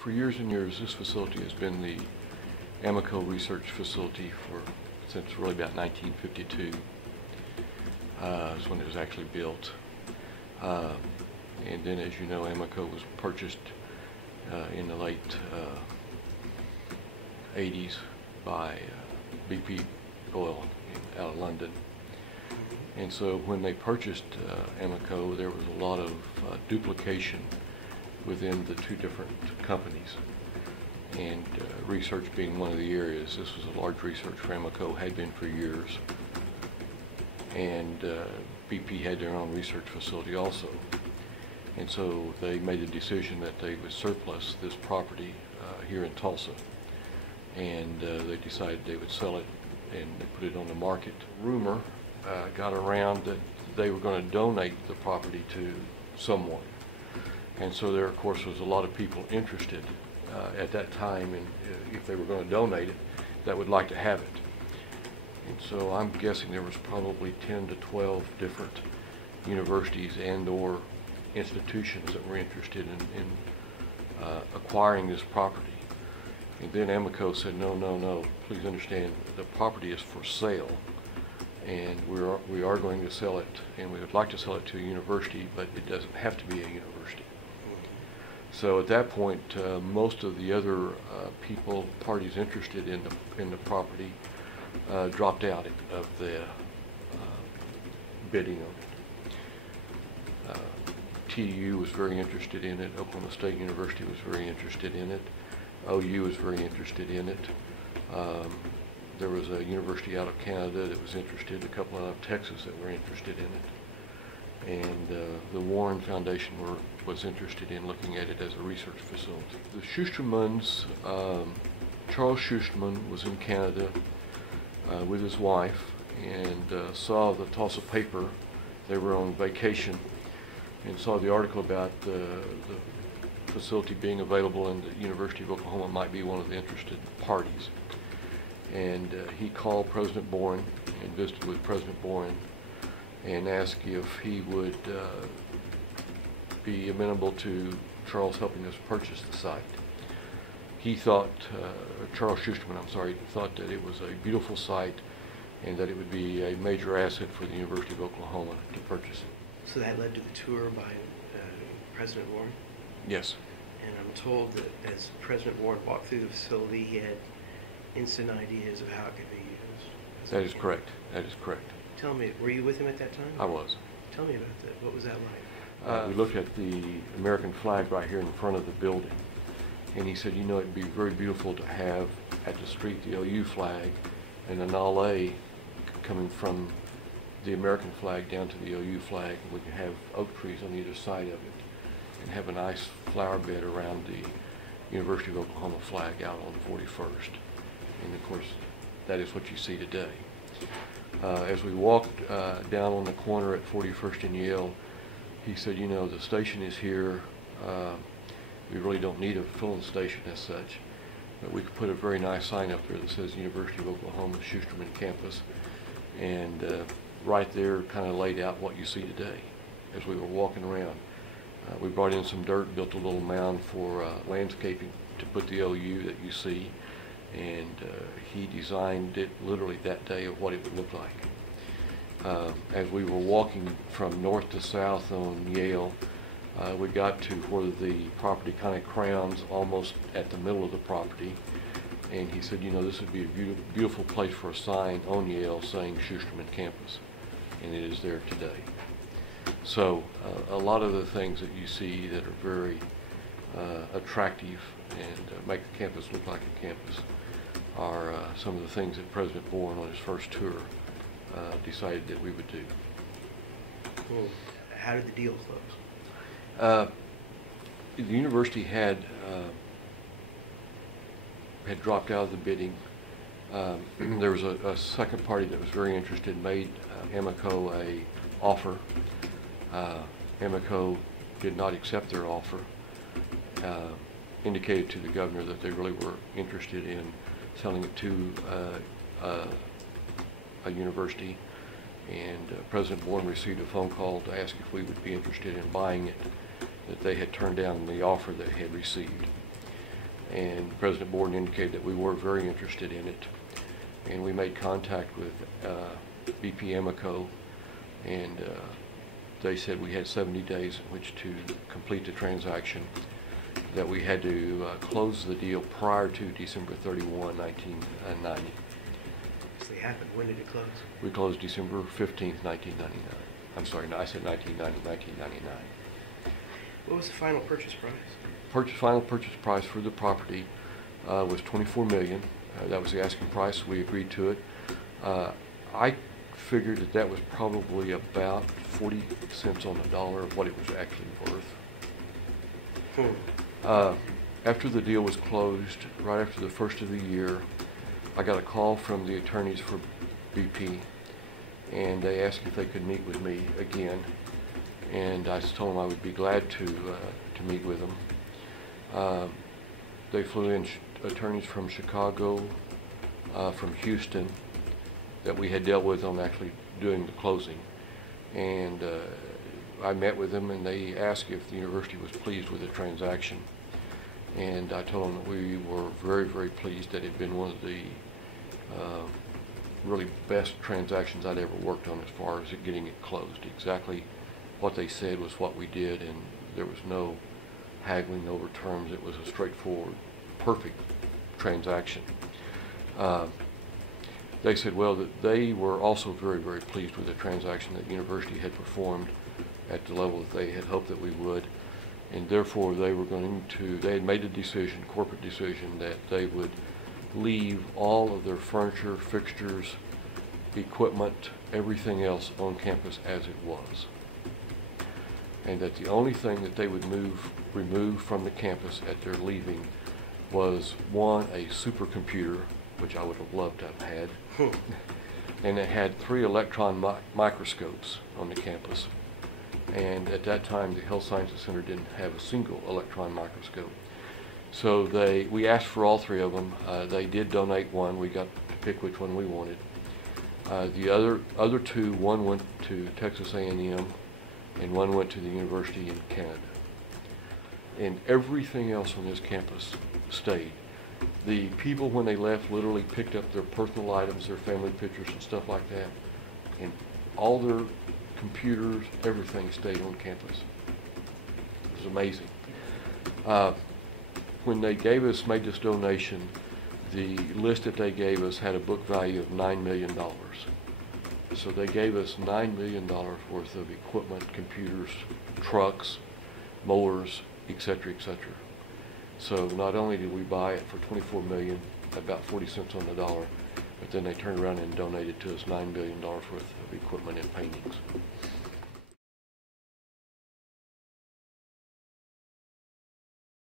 For years and years, this facility has been the Amoco research facility since really about 1952. Is when it was actually built. And then, as you know, Amoco was purchased in the late 80s by BP Oil out of London. And so when they purchased Amoco, there was a lot of duplication within the two different companies. And research being one of the areas, this was a large research for Amoco, had been for years. And BP had their own research facility also. And so they made the decision that they would surplus this property here in Tulsa. And they decided they would sell it and they put it on the market. Rumor got around that they were going to donate the property to someone. And so there, of course, was a lot of people interested at that time, and if they were going to donate it, that would like to have it. And so I'm guessing there was probably 10 to 12 different universities and or institutions that were interested in acquiring this property. And then Amoco said, no, please understand, the property is for sale, and we are going to sell it, and we would like to sell it to a university, but it doesn't have to be a university. So at that point, most of the other parties interested in the property dropped out of the bidding on it. TU was very interested in it. Oklahoma State University was very interested in it. OU was very interested in it. There was a university out of Canada that was interested, a couple out of Texas that were interested in it. And the Warren Foundation was interested in looking at it as a research facility. The Schustermans, Charles Schusterman was in Canada with his wife and saw the Tulsa paper. They were on vacation and saw the article about the facility being available, and the University of Oklahoma might be one of the interested parties. And he called President Boren and visited with President Boren and asked if he would be amenable to Charles helping us purchase the site. He thought, Charles Schusterman, thought that it was a beautiful site and that it would be a major asset for the University of Oklahoma to purchase it. So that led to the tour by President Warren? Yes. And I'm told that as President Warren walked through the facility, he had instant ideas of how it could be used. That is correct. That is correct. Tell me, were you with him at that time? I was. Tell me about that. What was that like? We looked at the American flag right here in front of the building, and he said, you know, it'd be very beautiful to have at the street the OU flag and an alley coming from the American flag down to the OU flag. We could have oak trees on either side of it and have a nice flower bed around the University of Oklahoma flag out on 41st. And of course, that is what you see today. As we walked down on the corner at 41st and Yale, he said, you know, the station is here. We really don't need a filling station as such, but we could put a very nice sign up there that says University of Oklahoma Schusterman Campus, and right there kind of laid out what you see today as we were walking around. We brought in some dirt, built a little mound for landscaping to put the OU that you see, and he designed it literally that day of what it would look like. As we were walking from north to south on Yale, we got to where the property kind of crowns almost at the middle of the property, and he said, you know, this would be a beautiful place for a sign on Yale saying Schusterman Campus, and it is there today. So a lot of the things that you see that are very attractive and make the campus look like a campus are some of the things that President Boren on his first tour decided that we would do. Well, how did the deal close? The university had dropped out of the bidding. There was a second party that was very interested, made Amoco a offer. Amoco did not accept their offer, indicated to the governor that they really were interested in selling it to a university, and President Boren received a phone call to ask if we would be interested in buying it, that they had turned down the offer they had received. and President Borden indicated that we were very interested in it. And we made contact with BP Amoco, and they said we had 70 days in which to complete the transaction, that we had to close the deal prior to December 31, 1990. Actually happened. When did it close? We closed December 15th, 1999. I'm sorry, no, I said 1990, 1999. What was the final purchase price? Final purchase price for the property was $24 million. That was the asking price. We agreed to it. I figured that that was probably about 40 cents on the dollar of what it was actually worth. After the deal was closed, right after the first of the year, I got a call from the attorneys for BP, and they asked if they could meet with me again, and I told them I would be glad to meet with them. They flew in attorneys from Chicago, from Houston, that we had dealt with on actually doing the closing, and I met with them, and they asked if the university was pleased with the transaction, and I told them that we were very, very pleased, that it had been one of the really best transactions I'd ever worked on as far as getting it closed. Exactly what they said was what we did, and there was no haggling over terms. It was a straightforward, perfect transaction. They said, well, that they were also very, very pleased with the transaction, that the university had performed at the level that they had hoped that we would, and therefore they had made a decision, corporate decision, that they would leave all of their furniture, fixtures, equipment, everything else on campus as it was. And that the only thing that they would remove from the campus at their leaving was, one, a supercomputer, which I would have loved to have had, and it had 3 electron microscopes on the campus. And at that time, the Health Sciences Center didn't have a single electron microscope. So we asked for all 3 of them. They did donate one. We got to pick which one we wanted. The other 2, one went to Texas A&M, and one went to the University in Canada. And everything else on this campus stayed. The people, when they left, literally picked up their personal items, their family pictures and stuff like that, and all their computers, everything stayed on campus. It was amazing. When they made this donation, the list that they gave us had a book value of $9 million. So they gave us $9 million worth of equipment, computers, trucks, mowers, etc., etc. So not only did we buy it for $24 million, about 40 cents on the dollar, but then they turned around and donated to us $9 million worth of equipment and paintings.